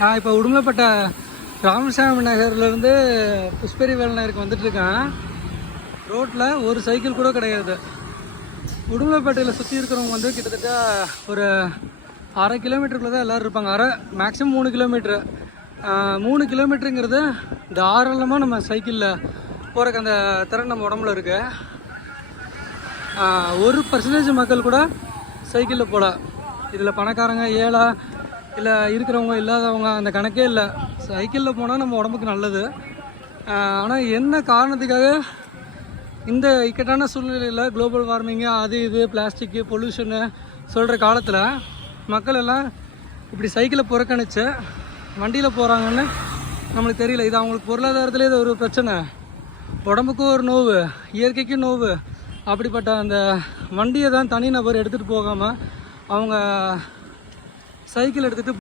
நான் இப்போ உடுமலைப்பேட்டை ராமசாமி நகர்லேருந்து புஷ்பரி வேல் நகருக்கு வந்துட்டுருக்கேன். ரோட்டில் ஒரு சைக்கிள் கூட கிடையாது. உடுமலைப்பேட்டையில் சுற்றி இருக்கிறவங்க வந்து கிட்டத்தட்ட ஒரு 1/2 கிலோமீட்டருக்குள்ளே தான் எல்லோரும் இருப்பாங்க. Maximum 3 kilometre. 3 கிலோமீட்டருங்கிறது தாராளமாக நம்ம சைக்கிளில் போகிறக்கு அந்த திறன் நம்ம உடம்புல இருக்குது. 1% மக்கள் கூட சைக்கிளில் போகல. இதில் பணக்காரங்க, ஏழை, இல்லை இருக்கிறவங்க, இல்லாதவங்க அந்த கணக்கே இல்லை. சைக்கிளில் போனால் நம்ம உடம்புக்கு நல்லது. ஆனால் என்ன காரணத்துக்காக இந்த இக்கட்டான சூழ்நிலையில் குளோபல் வார்மிங்கு, அது இது, பிளாஸ்டிக்கு, பொல்யூஷனு சொல்கிற காலத்தில் மக்கள் எல்லாம் இப்படி சைக்கிளை புறக்கணித்து வண்டியில் போகிறாங்கன்னு நம்மளுக்கு தெரியல. இது அவங்களுக்கு பொருளாதாரத்துலேயே இது ஒரு பிரச்சனை, உடம்புக்கும் ஒரு நோவு, இயற்கைக்கும் நோவு. அப்படிப்பட்ட அந்த வண்டியை தான் தனிநபர் எடுத்துகிட்டு போகாமல் அவங்க சைக்கிள் எடுத்துகிட்டு